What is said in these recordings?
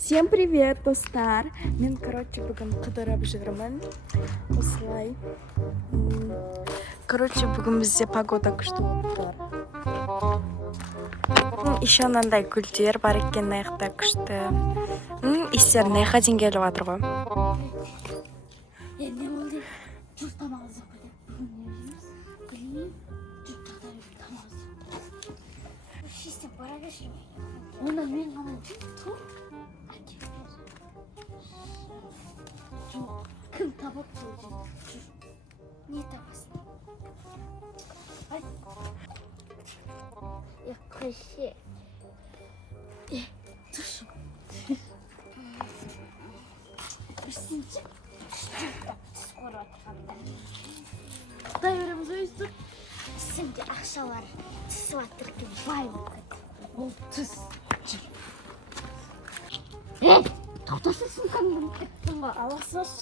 Всем привет, достар. Мен, бүгін қыдырып жүрмін. Осылай. Бүгін бізде погода күшті болып тұр. Еще мынандай гүлдер бар екен, аяқта күшті. Иістер наяққа дейін келіп жатыр ғой. Ona men ғана тұр. Жоқ, кім табапты жүр? Не табасың? Ай. Қойшы. Тұршы. Тұрсыншы. Скоро атқанда. Қытай өреміз өйсті. Сенде ақшалар түсіп атырken бай болып кетті. Ол түс. Тоқтасын сумкаңды кеттің ғой, аласыз.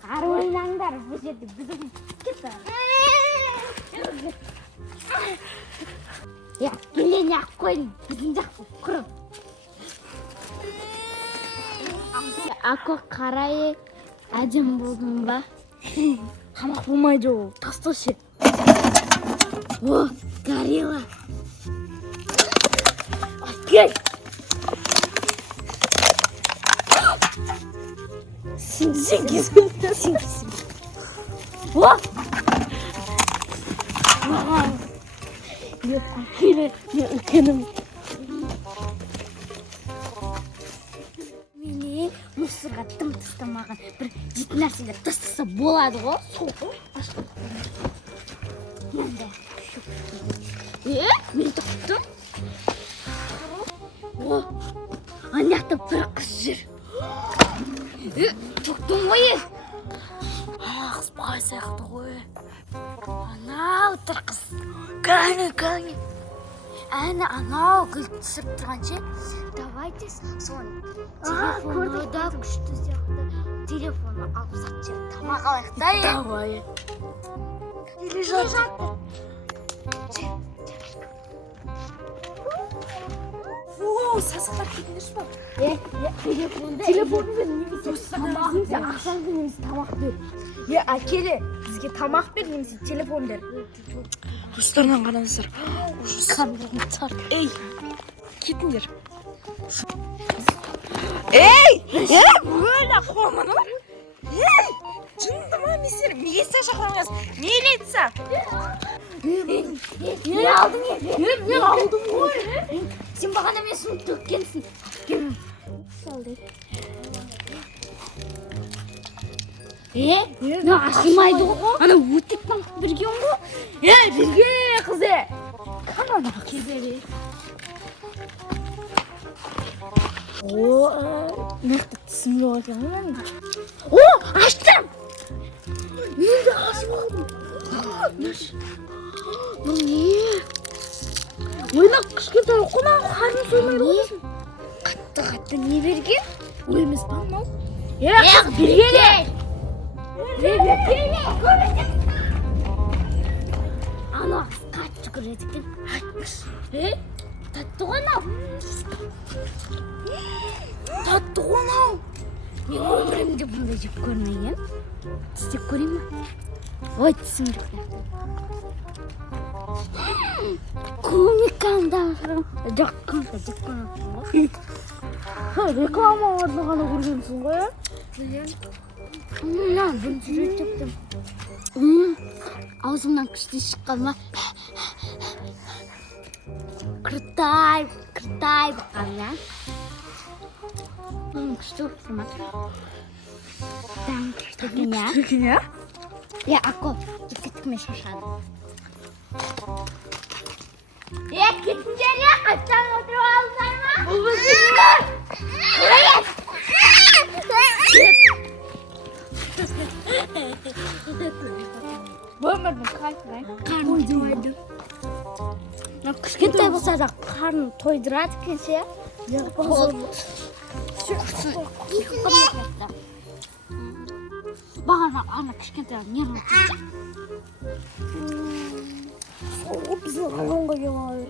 Қар ойнаңдар, бұл жерде біздің кетті. Келен ақ қойын, біздің жақсы құрып. Ако қарайы әдем болдың ба? Қамақ болмайды ол, тасташы. О, горело. Окей. Синги. О! Нет, акиле, не үлкенім. Мені мусорға тым тастамаған бір жейтін нәрселер тастаса болады ғой. Мен тоқтым. Анақта бір қыз жүр. Тоқтым ғой. Қыз бай сияқты ғой. Анау тұр қыз. Кәне. Әні анау гүл түсіп тұрғанше, давайте соны телефоны да күшті сияқты телефоны алып сатшы. Тамақ алайық та. Давай. Келе жатыр. Сасықтап кетіңдерші ба? Телефонды немесе ақшаңды немесе тамақ бер. Әкеле, бізге тамақ бер немесе телефон бер. Достарынан қараңыздар. Ей, кетіңдер. Ей, өлі қолманы бар. Ей, жынды ма месер? Милиция шақырамыз. Милиция. Не алдың? Мен алдым ғой. Сен бағана мен сұны төккенсің. Салды. Ашылмайды ғой. Ана өтек банк берген ғой. Берге қызы. Қанана кезері. Нақты түсімді отырған. Аштым! Мен де ашып алдым. Бұл не? Ойнақ кішкентай қонақ қарны соймайды ғой. Қатты не берген? Ойымыз ба мынау? Бергеле! Ана қатты көреді екен. Татты қонау. Мен өмірімде бұндай жеп көрмеген. Тістеп көрейін ма? Ой, тісім жоқ. Комиканда жоқ реклама орны ғана көргенсің ғой. Бұны жүреттіптім. Аузымнан күшті шыққан ма? Кіртай баққан, я? Күшті өттім, ма? Там күшті екен, я? Күшті екен, я? Ако, кеттікме шашады. Кетіндер, я? Қаттан отыру алыңдар ма? Бұл бізге! Өмірдің қайтырай. Қарның жойды. Кішкентай болса да қарның тойдырады кенше. Бағана ана кішкентай нервы біздің вагонға келіп алады.